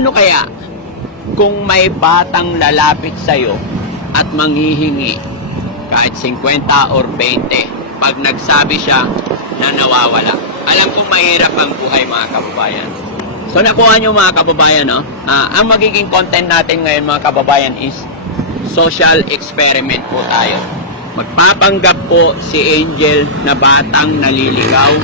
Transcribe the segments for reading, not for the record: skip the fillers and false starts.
Paano kaya kung may batang lalapit sa'yo at manghihingi kahit 50 or 20 pag nagsabi siya na nawawala? Alam kong mahirap ang buhay, mga kababayan. So nakuha nyo, mga kababayan, no? Ang magiging content natin ngayon, mga kababayan, is social experiment po tayo. Magpapanggap po si Angel na batang naliligaw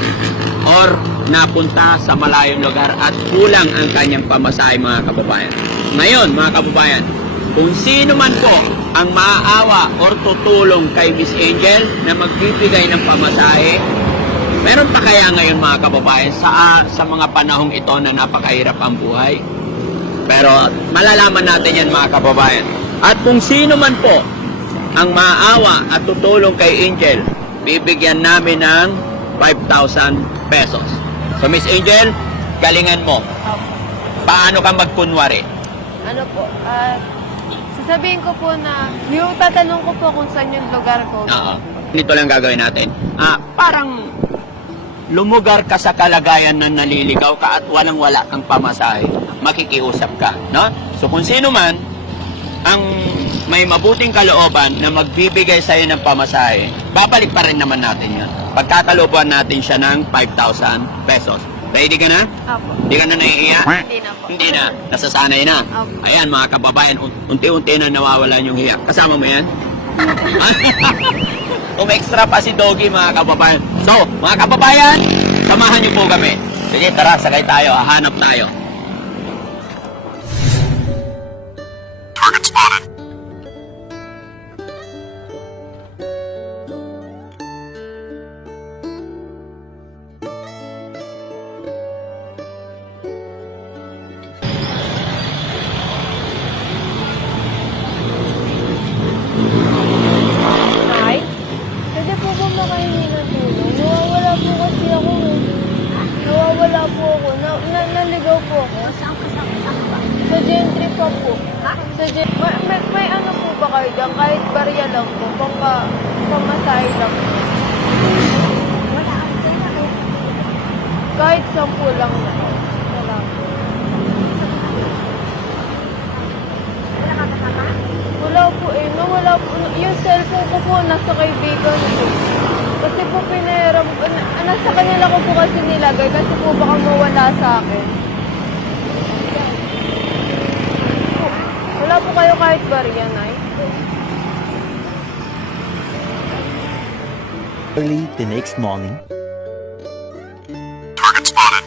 or napunta sa malayong lugar at kulang ang kanyang pamasahe, mga kababayan. Ngayon, mga kababayan, kung sino man po ang maaawa or tutulong kay Miss Angel na magbibigay ng pamasahe, meron pa kaya ngayon, mga kababayan, sa mga panahong ito na napakahirap ang buhay? Pero malalaman natin yan, mga kababayan. At kung sino man po ang maawa at tutulong kay Angel, bibigyan namin ng 5,000 pesos. So, Miss Angel, galingan mo. Paano ka magkunwari? Ano po, sasabihin ko po na, yung tatanong ko po kung saan yung lugar ko. Oo. Ito lang gagawin natin. Parang lumugar ka sa kalagayan na naliligaw ka at walang-wala kang pamasahe. Makikiusap ka, no? So, kung sino man ang may mabuting kalooban na magbibigay sa'yo ng pamasahe, babalik pa rin naman natin yan. Pagkakalooban natin siya ng 5,000 pesos. Ready ka na? Opo. Hindi ka na naiiyak? Hindi na po. Hindi na. Nasasanay na. Opo. Ayan, mga kababayan, unti-unti na nawawalan yung hiyak. Kasama mo yan? Extra pa si Doggy, mga kababayan. So, mga kababayan, samahan niyo po kami. Sige, tara, sakay tayo. Hahanap tayo. Target spotted. Ay, pwede po ba makahingi ng tulong? Nawawala po kasi ako. Nawawala po ako. Naligaw po ako. Saan ka ba? Sa gentry pa po. Ha? May ano po ba kayo dyan? Kahit barya lang po. Pamasahe lang po. Wala ang pera eh. Kahit 10 lang na. Wala po. Wala ka kasama? Wala po eh. Nawala po. Yung cellphone ko po nasa kaibigan ko. Kasi po pinahiram. Nasa kanila ko po kasi nilagay. Kasi po baka mawala sa akin. Wala po kayo kahit barya, Nay? Early the next morning. Target spotted.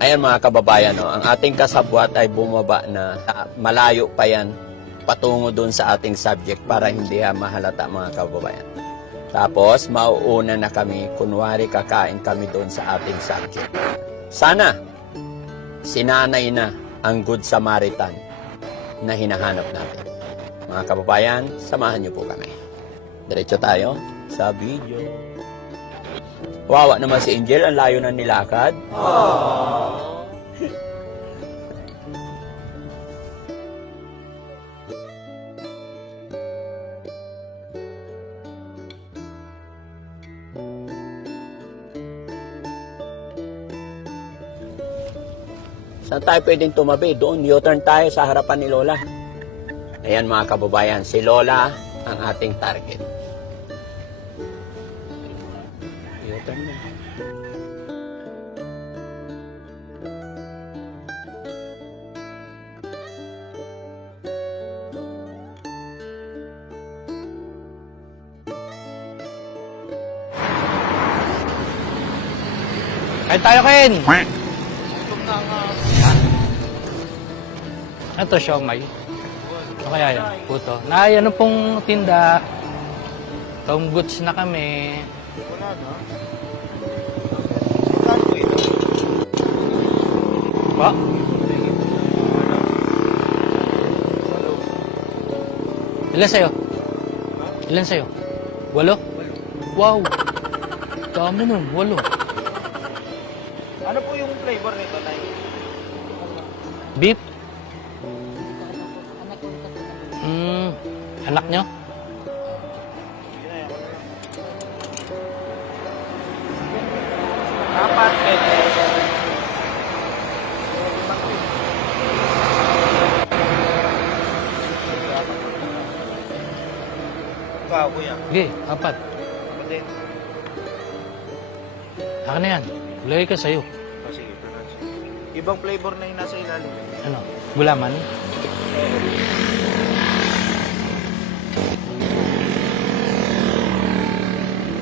Ayan, mga kababayan, no? Ang ating kasabwat ay bumaba na. Malayo pa yan patungo dun sa ating subject para hindi mahalata, mga kababayan. Tapos, mauuna na kami, kunwari kakain kami dun sa ating subject. Sana, sinanay na ang Good Samaritan na hinahanap natin. Mga kababayan, samahan niyo po kami. Diretso tayo sa video. Wawa naman si Angel, ang layo na nilakad. Saan tayo pwedeng tumabi? Doon, U-turn tayo sa harapan ni Lola. Ayan, mga kababayan, si Lola ang ating target. U-turn na. Kain tayo, Ken! Ito, siomay. Ano kaya yan? Puto. Ano pong tinda? Tom goods na kami. Wala na. Saan po ito? Pa? Ilan sa'yo? Ilan sa'yo? 8? Wow! Dami nun, 8. Ano po yung flavor nito, Nay? Beef? Anak nyo? Apat. Ikaw, kuya. Sige, 4. Kapatid. Akin na yan. Lagay ka sa'yo. Oh, sige, pronounce. Ibang flavor na yung nasa ilalim. Ano? Gulaman?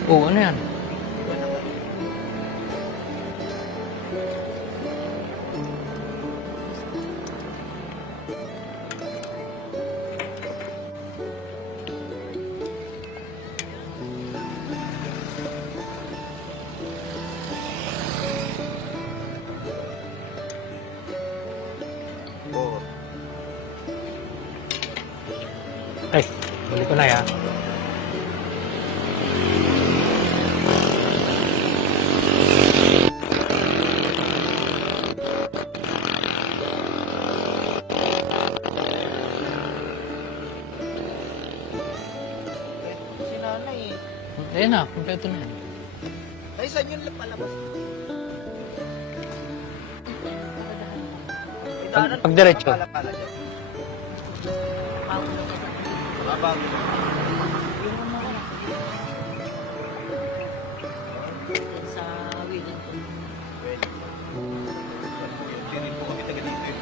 Oo, ano yan? Iba naman. Four. Ay, balik ko na ya. Si nanay eh. Ayun na, kompleto na yan. Ay, saan yun palabas? Pag diretso. Pala dyan. Abang. Sa Wellington. Hindi po kami taga dito eh.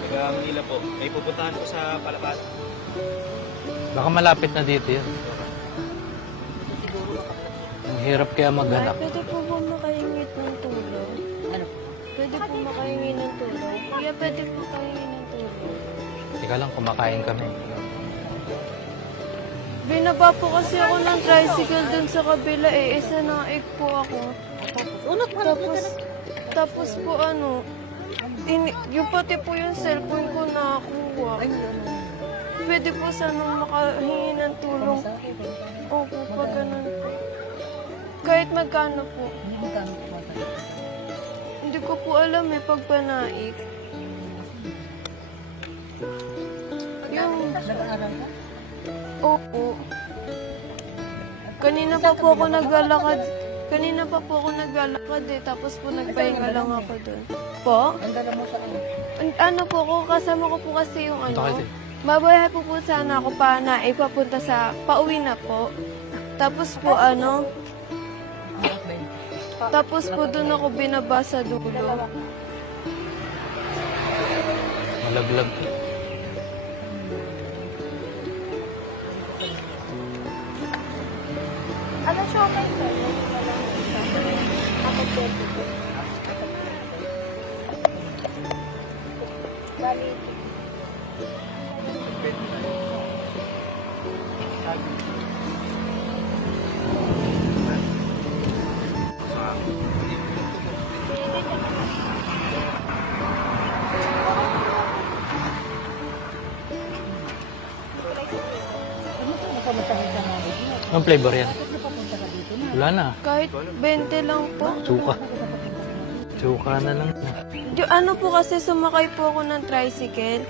Taga Manila po. May pupuntahan po sa Palapas. Baka malapit na dito yun. Ang hirap kaya maghanap. Pwede po ba makaingit ng tulong? Ano? Pwede po makahingi ng tulong? Kuya, pwede po makahingi ng tulong? Ika lang, kumakain kami. Binaba po kasi ako ng tricycle dun sa kabila eh. Isa naik po ako. Tapos po ano, yung pati po yung cellphone ko nakakuha. Pwede po sana makahingi ng tulong. Opo, pag ganun po. Kahit magkano po. Hindi ko po alam eh, pag panaik. Yung... Nag-aaral ka? Opo. Kanina pa po ako naglalakad. Kanina pa po ako naglalakad eh. Tapos po nagpahinga lang ako doon. Po? Ang dala mo sa ano? Ano po ko, kasama ko po kasi yung Punta kayo ano. dito. Babayahan po po sana ako pa na ipapunta sa, pauwi na po. Tapos po ano, tapos po doon ako binaba sa dulo. Malaglag. Ano siya kayo? Ako po po. Bali, Anong flavor yan? Wala na. kahit 20 lang po. Suka. Suka na lang. Ano po kasi sumakay po ako ng tricycle.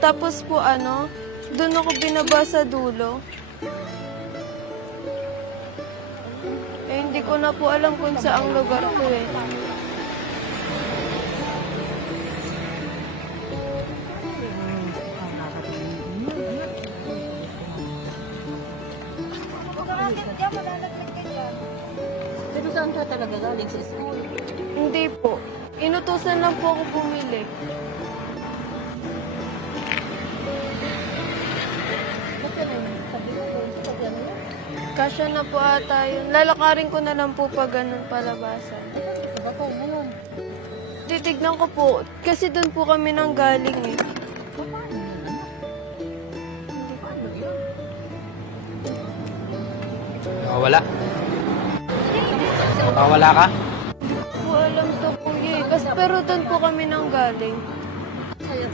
Tapos po ano, doon ako binaba sa dulo. Eh, hindi ko na po alam kung saang lugar ko eh. Pero saan ka talaga galing sa school? Hindi po. Inutusan lang po ako bumili. Ba't ka rin? Sabi ko, sabi ano yan? Kasya na po ata yun. Lalakarin ko na lang po pag ganun palabasan. Sa bako, ngayon. Titignan ko po. Kasi doon po kami nang galing eh. Paano yun, anak? Paano yun? Nakawala. Nakawala ka? Hindi po alam to kuya eh. Pero doon po kami nang galing. Sa'yo.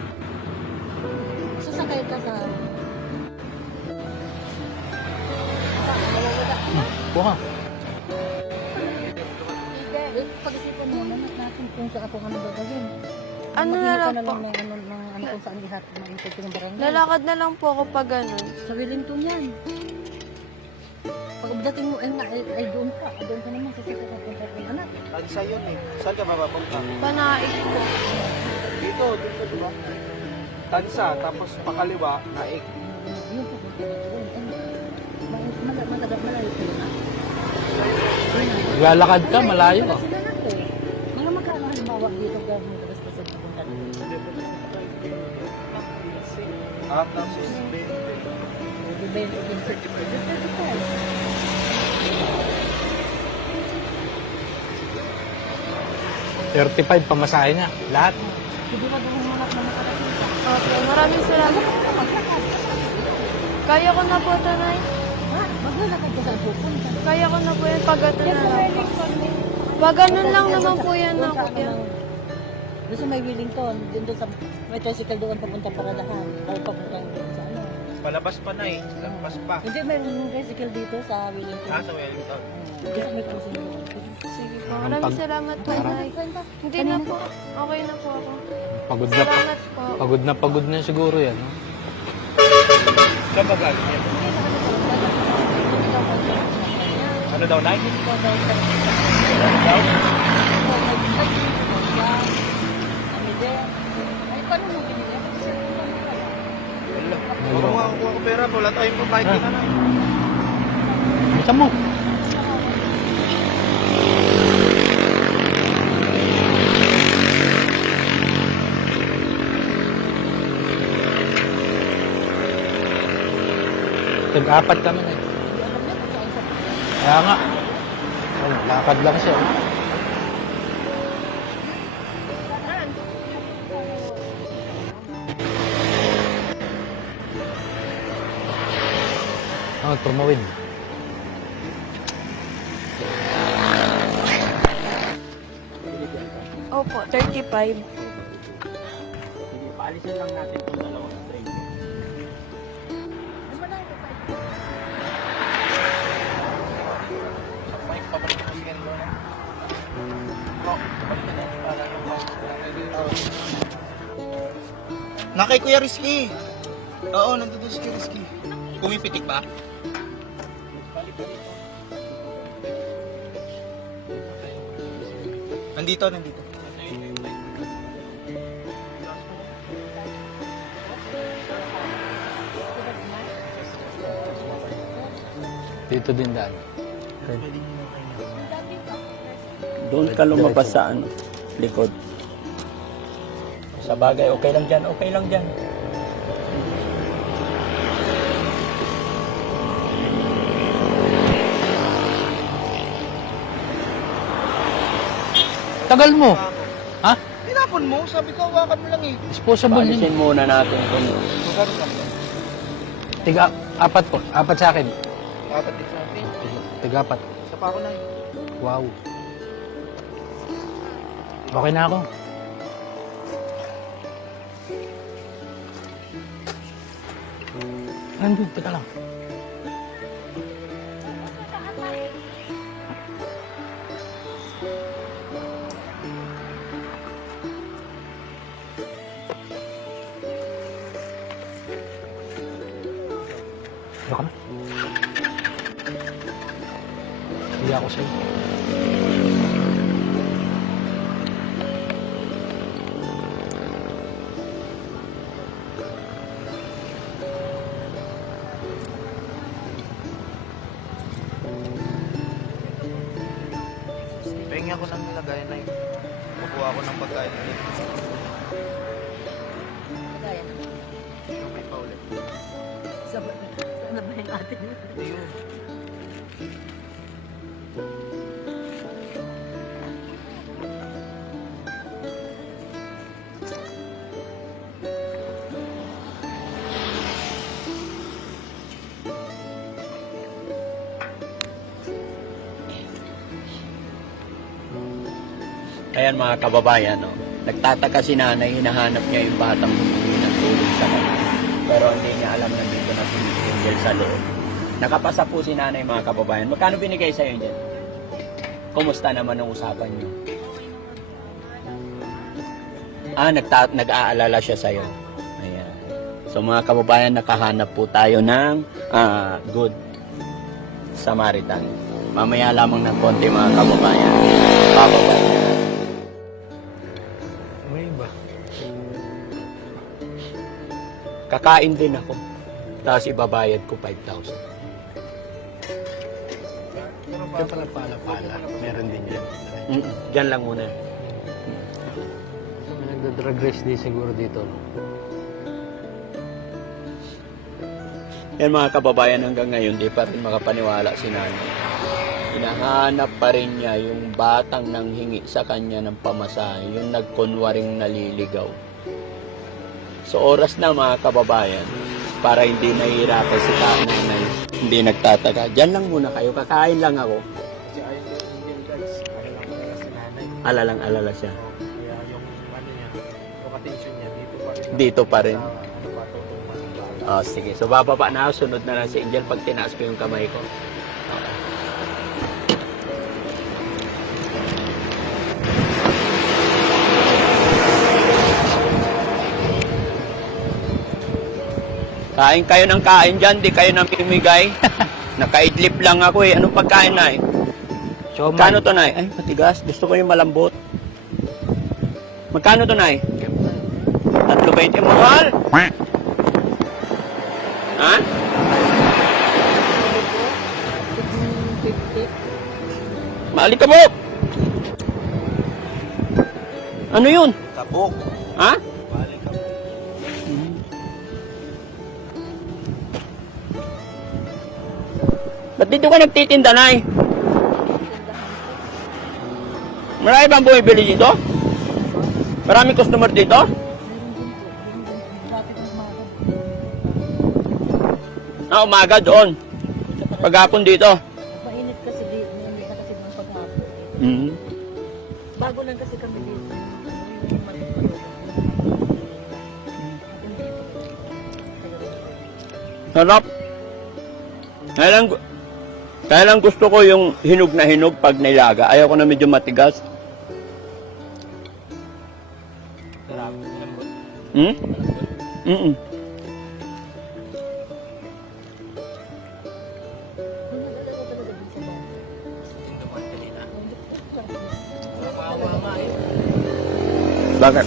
Sasakay ka sa... Mawawala ka na. Buka. Pag-isipan mo naman natin kung saan ako ka nang gagawin. Ano na lang po? Ano kung saan lahat ng ipagpag ng barangay. Lalakad na lang po ako pag ganun. Sa Wellington yan. Pag dating mo, ay doon ka. Doon ka naman sa sito sa punta ng anak. Tansa yun eh. Saan ka mapapunta? Panaig po. Dito, di ba? Tansa, tapos pakaliwa, naik. Yun po. Malayo po yun. Lalakad ka, malayo. Sila na po. Mga magkano halimbawa dito gano'n ka basta sa punta. Tapos, Di ba yung 35 pamasahe niya. Lahat. Hindi ba doon mga nakarating ka? Okay, maraming salamat. Kaya ko na po, Tanay. Ha? Maglalakad ka saan pupunta? Kaya ko na po yan pag ganun na lang po. Pag ganun lang naman po yan Doon ako sa yan. Doon sa may Wellington, doon sa may tricycle doon papunta Paradahan. Dahil papunta sa ano. palabas pa na eh. Lampas pa. Hindi, may tricycle dito sa Wellington. Sa Wellington. Dito may tricycle. Sige po. Maraming salamat po, Nay. Hindi na po. Okay na po ako. Salamat po. Pagod na siguro yan. No? Saan ba galing yan? Ano daw, Nike? Ano daw? Ay, paano mo binili? Wala. Puro nga ako ang pera. Wala tayong pambayad ka na. Bisa mo. Tag-apat kami na. Kaya nga. Lakad lang siya. Tumawid. Opo, 35. Sige, paalisin lang natin itong dalawang train. Mike, pabalik na yung yellow na. Oh, pabalik na para yung Nakay Kuya Rizky. Oo, nandito si Kuya Rizky. Pumipitik pa? Nandito. Dito din daan. Doon ka lumabas sa ano, likod. Sa bagay, okay lang dyan. Tagal mo. Ha? Tinapon mo? Sabi ko, hawakan mo lang eh. Disposable yun. Paalisin muna natin kung Magkano lang yan? Tiga, apat po. Apat sa akin. Apat din sa akin. Tiga apat. Isa pa ako na eh. Wow. Okay na ako. Nandun, teka lang. Ano ka na? Hindi ako sa'yo. Pahingi ako ng nilagayan na yun. Kukuha ako ng pagkain ulit. Kaya na. Yung may pa ulit. Saan na ba yung atin? Ayun. Ayan mga kababayan, no? Nagtataka si nanay, hinahanap niya yung batang humingi ng tulong sa kanya. Pero hindi niya alam na dito na si Angel sa loob. Nakapasa po si nanay mga kababayan. Magkano binigay sa'yo dyan? Kumusta naman ang usapan niyo? Nag-aalala siya sa'yo. Ayan. So mga kababayan, nakahanap po tayo ng Good Samaritan. Mamaya lamang ng konti mga kababayan. Kababayan. May iba. Kakain din ako. Tapos ibabayad ko 5,000. Yung pala pala. Meron din yan. Diyan lang muna. May nagda-drug race din siguro dito. No? Yan mga kababayan, hanggang ngayon di pa rin makapaniwala si nanay. Hinahanap pa rin niya yung batang nanghingi sa kanya ng pamasahe, yung nagkunwaring naliligaw. So oras na mga kababayan, para hindi nahihirapan si nanay, hindi nagtataka. Diyan lang muna kayo, kakain lang ako. Kasi ayaw ko Indian guys. Ayaw lang pala si nanay. Alalang-alala siya. Kaya yung ano niya, yung attention niya, Dito pa rin. Ano ba, tutumas ang bala. Oh, sige. So bababa na ako, sunod na lang si Angel pag tinaas ko yung kamay ko. Okay. Kain kayo ng kain dyan, di kayo nang pimigay. Nakaidlip lang ako eh. Anong pagkain na eh? Magkano to na Ay, matigas. Gusto ko yung malambot. Magkano to na 3.20 mahal. Ha? 50. Maalik ka mo! Ano yun? Tabok. Ha? Balik ka. Ba't dito ka nagtitinda, Nay? Marami bang bumibili dito? Maraming customer dito? Dati kong umaga. Umaga doon. Paghapon dito. Mainit kasi dito. Mainit na kasi ng paghapon. Mm. Bago lang kasi kami dito. Sarap. Kaya lang gusto ko yung hinog na hinog pag nilaga. Ayaw ko na medyo matigas. Sarap. Malambot. Hmm? Mm-mm. Duman kanina. Maawa nga eh. Bakit?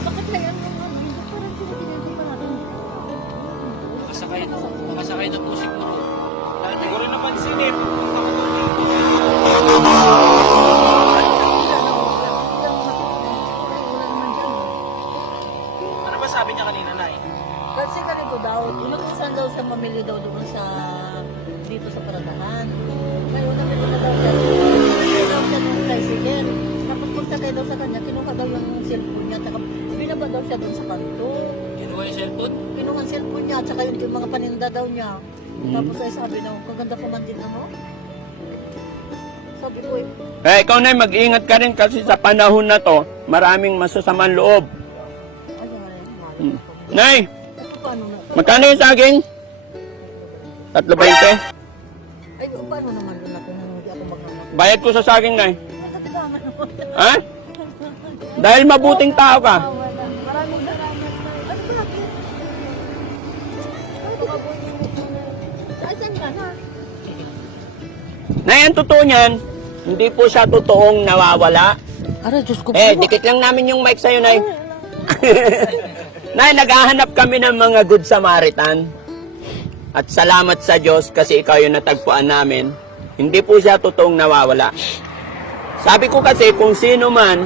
Bakit kaya ang mga dito parang pinag-inagay pa natin? Makasakay na po siguro. Siguro napansinip. Ano ba sabi niya kanina, Nay? Kasi ganito daw, inutusan daw sa mamili daw doon sa dito sa paradahan. Ngayon namili na daw siya. Namili daw siya ng tricycle. Tapos pagkakay daw sa kanya, kinuha daw yung cellphone niya. Tsaka binaba daw siya doon sa kanto. Kinuha yung cellphone? Kinuha ang cellphone niya, tsaka yung mga paninda daw niya. Tapos ay sabi na, kaganda pa man din na mo. Sabi ko Ikaw na mag-ingat ka rin kasi sa panahon na to, maraming masasamang loob. ay, Hmm. Nay, paano na? magkano yung saging? 3.20? Ay, paano naman doon ako nang hindi ako maghanap? Bayad ko sa saging, Nay. Nakatibangan naman. Ha? Dahil mabuting tao ka. Maraming salamat. Ano ba natin? Ano ba po yung... Saan ka na? Nay, ang totoo niyan, hindi po siya totoong nawawala. Ara, Diyos ko. Dikit lang namin yung mic sa'yo, Nay. Nay, naghahanap kami ng mga Good Samaritan. At salamat sa Diyos kasi ikaw yung natagpuan namin. Hindi po siya totoong nawawala. Sabi ko kasi kung sino man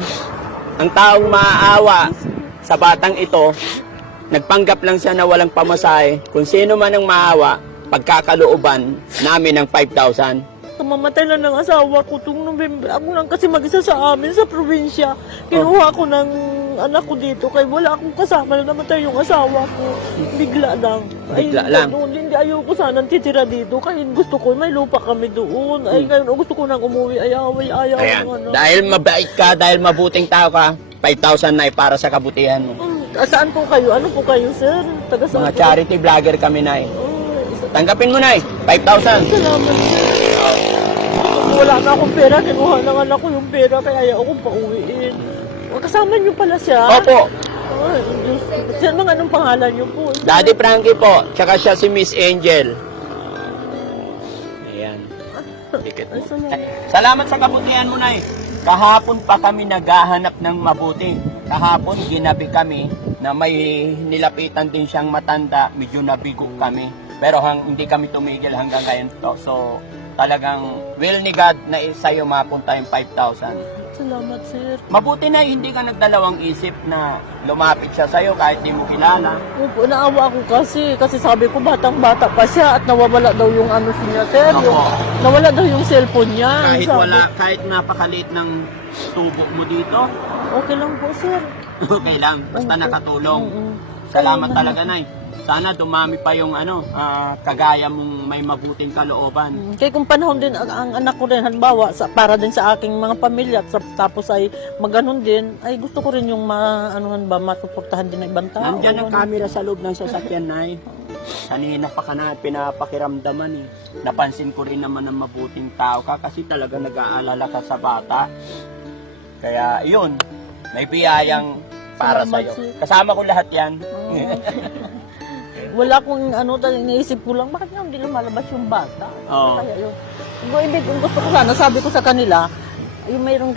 ang taong maaawa sa batang ito, nagpanggap lang siya na walang pamasahe. Kung sino man ang maawa, pagkakalooban namin ng 5,000. Mamatay na ng asawa ko itong November. Ako lang kasi mag-isa sa amin sa probinsya. Kinuha ko ng anak ko dito kaya wala akong kasama na namatay yung asawa ko. Bigla lang. Bigla lang. Noon, hindi ayoko sanang titira dito. Kaya gusto ko, may lupa kami doon. Ay, ngayon gusto ko nang umuwi. Ayaw. Ayan, dahil mabait ka, dahil mabuting tao ka, 5,000 na para sa kabutihan mo. Saan po kayo? Ano po kayo, sir? Taga saan Mga po? charity vlogger kami na Tanggapin mo na 5,000. Salamat, sir. Wala na akong pera. Kinuha ng anak ko yung pera kaya ayaw akong pauwiin. Kasama niyo pala siya? Opo, Ay, Diyos. Sir, mga anong pangalan niyo po? Daddy Frankie po, tsaka siya si Miss Angel. Ayan. Dikit mo. Ay, salamat. Salamat sa kabutihan mo, Nay. Kahapon pa kami naghahanap ng mabuti. Kahapon, ginabi kami na may nilapitan din siyang matanda. Medyo nabigo kami. Pero hindi kami tumigil hanggang ngayon to. So, talagang will ni God na sa'yo mapunta yung 5,000. Salamat, sir. Mabuti na hindi ka nagdalawang isip na lumapit siya sa'yo kahit di mo kilala. Opo, naawa ako kasi sabi ko batang-bata pa siya at nawawala daw yung ano niya, sir. Opo. Yung, nawala daw yung cellphone niya. Kahit Sabi- kahit napakaliit ng tubo mo dito, Okay lang po, sir. okay lang. Basta nakatulong. Mm-mm. Salamat talaga, Nay. Sana dumami pa yung kagaya mong may mabuting kalooban. Kaya kung panahon din ang anak ko rin, halimbawa, para din sa aking mga pamilya, at tapos ay maganon din, ay gusto ko rin yung masuportahan din ng ibang tao. Nandiyan ang camera sa loob ng sasakyan, Nay. Kanina pa ka na pinapakiramdaman eh. Napansin ko rin naman ang mabuting tao ka kasi talaga nag-aalala ka sa bata. Kaya yun, may biyayang para Salamat, sa'yo. sir. Kasama ko lahat yan. Wala akong iniisip ko lang, bakit nga hindi lumalabas yung bata? Oo. Kaya yun. Kung gusto ko sana, sabi ko sa kanila, yung mayroon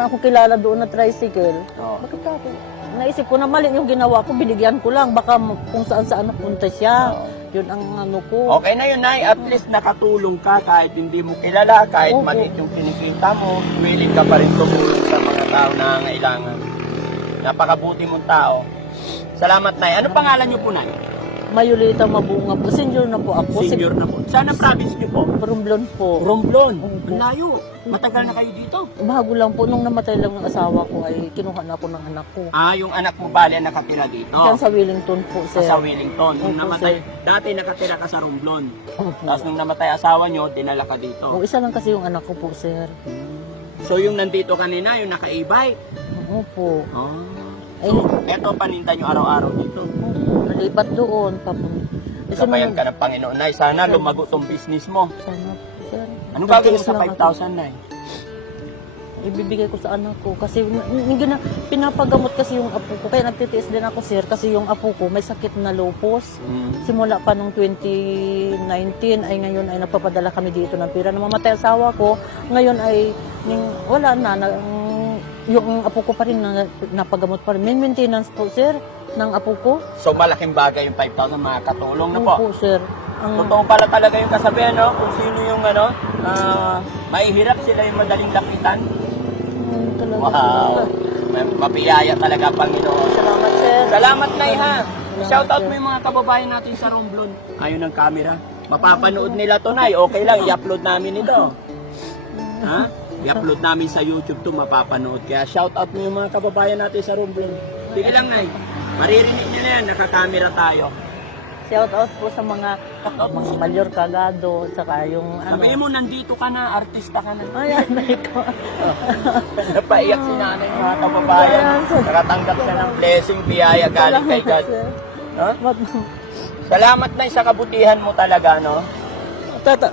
akong kilala doon na tricycle. Oo. Bakit ako? Naisip ko na mali yung ginawa ko, binigyan ko lang. Baka kung saan napunta siya. Oo. Yun ang ano ko. Okay na yun, Nay. At least nakatulong ka kahit hindi mo kilala, kahit Opo. maliit yung kinikita mo, willing ka pa rin tumulong sa mga tao na nangangailangan. Napakabuti mong tao. Salamat, Nay. Ano pangalan niyo po, Nay? Mayulita Mabunga po. Senior na po ako. Senior na po. Saan ang province niyo po? Romblon po. Romblon. Opo. Ang layo. Matagal na kayo dito. Bago lang po, nung namatay lang ng asawa ko, ay kinuha na ako ng anak ko. Yung anak mo bale nakatira dito. Diyan sa Wellington po, sir. Sa Wellington. Nung Opo, namatay, sir. dati nakatira ka sa Romblon. Opo. Tapos nung namatay asawa niyo, dinala ka dito. O, isa lang kasi yung anak ko po, sir. So yung nandito kanina, yung naka-e-bike. Opo. Oh. Ay, So, eto paninda niyo araw-araw dito. nalipat doon, papunta. Sabayan ka ng Panginoon, Nay. Sana lumago tong business mo. Sana, sir. Anong gagawin mo Pagtiis sa lang ako. 5,000, Nay? Ibibigay ko sa anak ko. Kasi pinapagamot kasi yung apo ko. Kaya nagtitiis din ako, sir. Kasi yung apo ko may sakit na lupus. Simula pa nung 2019 ay ngayon ay nagpapadala kami dito ng pera. Nung mamatay asawa ko, ngayon ay wala na. Yung apo ko pa rin napagamot pa rin. May maintenance po, sir, ng apo ko. So malaking bagay yung 5,000, makakatulong na po. Opo, sir. Totoo pala talaga yung kasabihan, no? Kung sino yung mahihirap sila yung madaling lapitan. Talaga. Wow. Mapiyaya talaga ang Panginoon. Salamat, sir. Salamat, Nay, ha? Shoutout mo yung mga kababayan natin sa Romblon. Ayun ang camera. Mapapanood nila to, Nay. Okay lang, i-upload namin ito. Ha? I-upload namin sa YouTube to, mapapanood. Kaya shoutout mo yung mga kababayan natin sa Romblon. Sige lang, Nay. Maririnig nyo na yan, nakakamera tayo. Shout out po sa mga Mayor Cagado, saka yung Sabihin mo, nandito ka na, artista ka na. Ay, anay ko. Napaiyak si nanay mga kababayan. Nakatanggap siya ng blessing, biyaya galing kay God. Sir. Ha? Salamat, Nay, sa kabutihan mo talaga, no?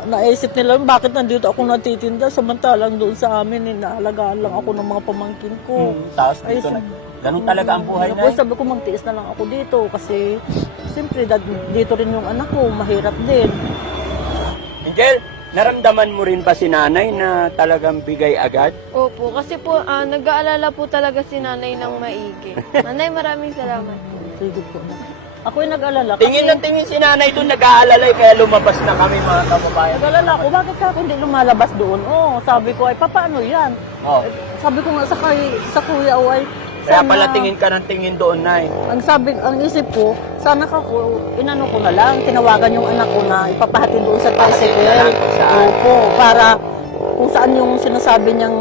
Naisip nila, bakit nandito ako natitinda, samantalang doon sa amin, inaalagaan lang ako ng mga pamangkin ko. Tapos Ay, dito na. Ganun talaga ang buhay, Ako, Nay. sabi ko, magtiis na lang ako dito kasi siyempre dito rin yung anak ko, mahirap din. Angel, naramdaman mo rin ba si nanay na talagang bigay agad? Opo, kasi po, nag-aalala po talaga si nanay ng maigi. Nanay, maraming salamat. Sige po. Ako yung nag-alala kasi... Tingin na tingin si nanay doon, nag-aalalay, kaya lumabas na kami mga kababayan. Nag-alala ko, bakit ka ako hindi lumalabas doon? Sabi ko, ay paano yan? Oh. Sabi ko nga sa kuya, ay Kaya pala tingin ka ng tingin doon, Nay. ang isip ko, sana inano ko na lang, tinawagan yung anak ko na ipapahatid doon sa tricycle. na lang kung saan. Opo, para kung saan yung sinasabi niyang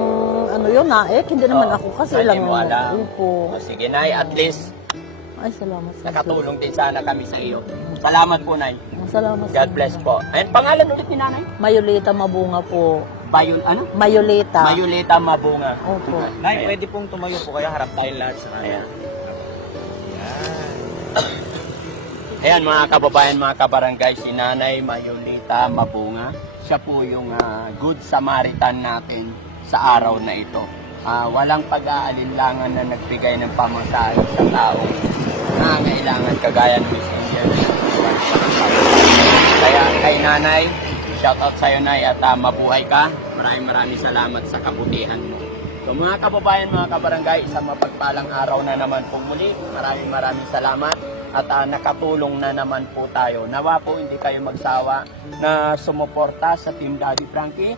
hindi naman Oo, ako kasi hindi lang. mo alam. Opo. O, sige, Nay, at least Ay, salamat. nakatulong din sana kami sa iyo. Salamat po, Nay. Salamat. God bless po. Ayun, pangalan ulit ni Nanay? Mayulita Mabunga po. Ano? Mayulita. Mayulita Mabunga. Opo. Nay, pwede pong tumayo po kayo, harap tayo lahat sa kanya. Ayan mga kababayan, mga kabarangay, si Nanay Mayulita Mabunga. Siya po yung Good Samaritan natin sa araw na ito. walang pag-aalinlangan na nagbigay ng pamasahe sa taong nangangailangan kagaya ng Miss Indian. Kaya kay nanay, shoutout sa'yo nay at mabuhay ka. Maraming salamat sa kabutihan mo. So mga kababayan, mga kabarangay, isang mapagpalang araw na naman po muli. Maraming salamat at nakatulong na naman po tayo. Nawa po hindi kayo magsawa na sumuporta sa Team Daddy Frankie.